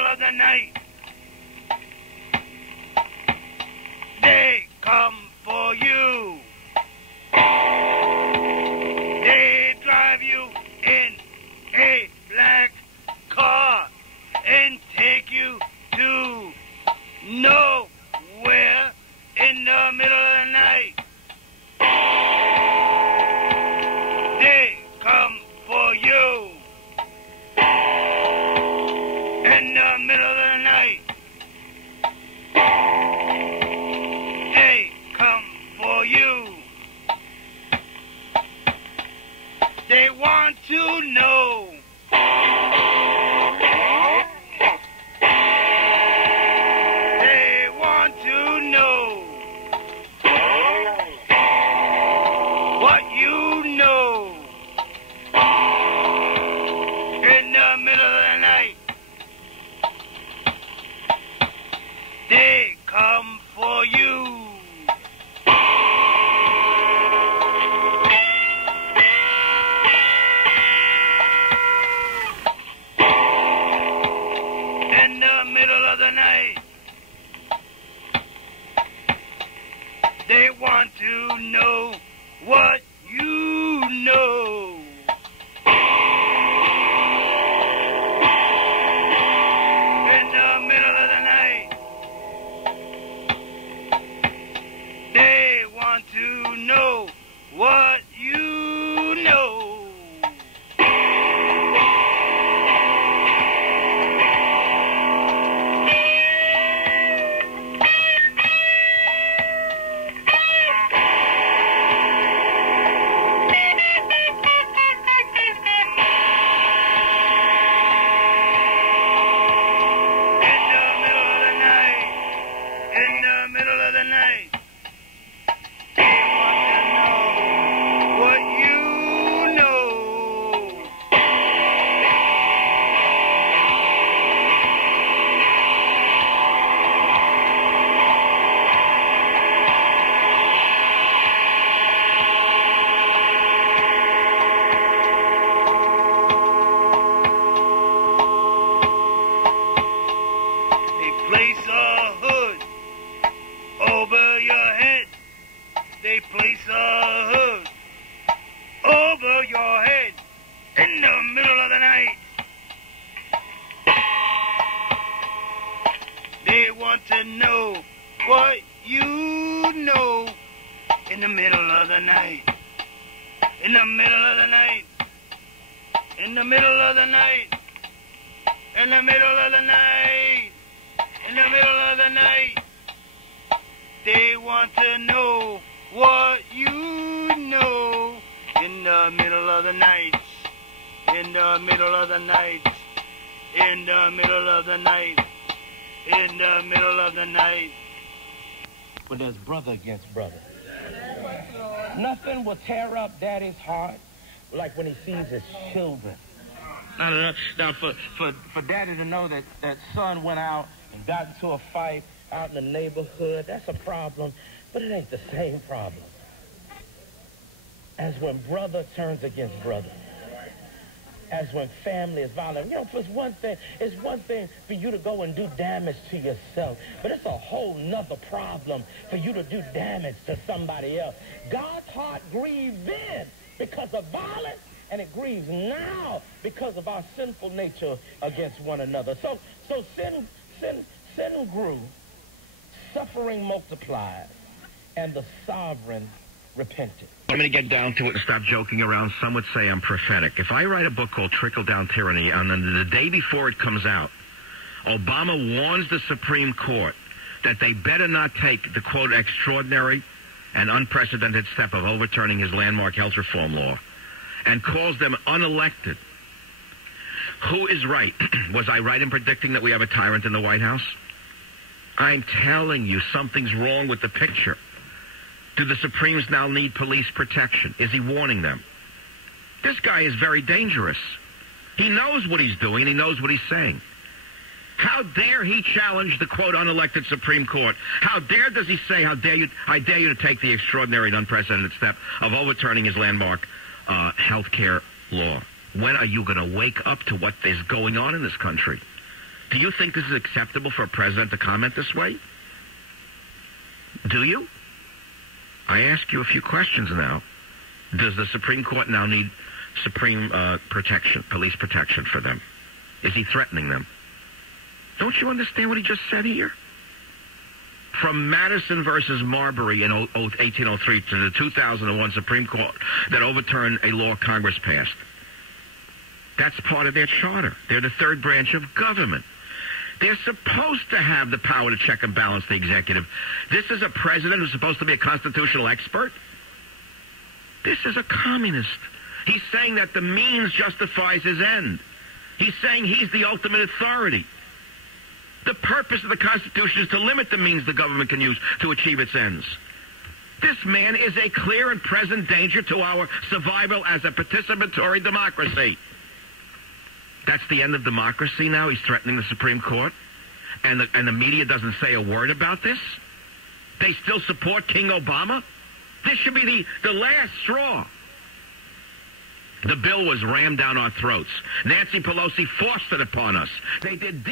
middle of the night, they come for you. They drive you in a black car and take you to nowhere in the middle of the night. They come for you in the middle of the night. They come for you. They want to know. They want to know what you know in the middle of the night. They come for you. In the middle of the night, they want to know what you know. In the middle of the night, they want to know what you know. In the middle of the night, they want to know what you know. They place a hood over your head. They place a hood over your head in the middle of the night. They want to know what you know in the middle of the night. In the middle of the night. In the middle of the night. In the middle of the night. In the middle of the night. They want to know what you know in the middle of the night. In the middle of the night. In the middle of the night. In the middle of the night. When there's brother against brother, nothing will tear up Daddy's heart like when he sees his children. Now, for Daddy to know that son went out and got into a fight out in the neighborhood, that's a problem, but it ain't the same problem as when brother turns against brother, as when family is violent. You know, it's one thing for you to go and do damage to yourself, but it's a whole nother problem for you to do damage to somebody else. God's heart grieves then because of violence, and it grieves now because of our sinful nature against one another. So sin grew, suffering multiplied, and the sovereign repented. I'm going to get down to it and stop joking around. Some would say I'm prophetic. If I write a book called Trickle-Down Tyranny, and then the day before it comes out, Obama warns the Supreme Court that they better not take the, quote, extraordinary and unprecedented step of overturning his landmark health reform law, and calls them unelected. Who is right? Was I right in predicting that we have a tyrant in the White House? I'm telling you, something's wrong with the picture. Do the Supremes now need police protection? Is he warning them? This guy is very dangerous. He knows what he's doing, and he knows what he's saying. How dare he challenge the, quote, unelected Supreme Court? How does he say, I dare you to take the extraordinary and unprecedented step of overturning his landmark health care law? When are you going to wake up to what is going on in this country? Do you think this is acceptable for a president to comment this way? Do you? I ask you a few questions now. Does the Supreme Court now need supreme protection, police protection for them? Is he threatening them? Don't you understand what he just said here? From Madison versus Marbury in 1803 to the 2001 Supreme Court that overturned a law Congress passed. That's part of their charter. They're the third branch of government. They're supposed to have the power to check and balance the executive. This is a president who's supposed to be a constitutional expert. This is a communist. He's saying that the means justifies his end. He's saying he's the ultimate authority. The purpose of the Constitution is to limit the means the government can use to achieve its ends. This man is a clear and present danger to our survival as a participatory democracy. That's the end of democracy now. He's threatening the Supreme Court. And the media doesn't say a word about this. They still support King Obama. This should be the last straw. The bill was rammed down our throats. Nancy Pelosi forced it upon us. They did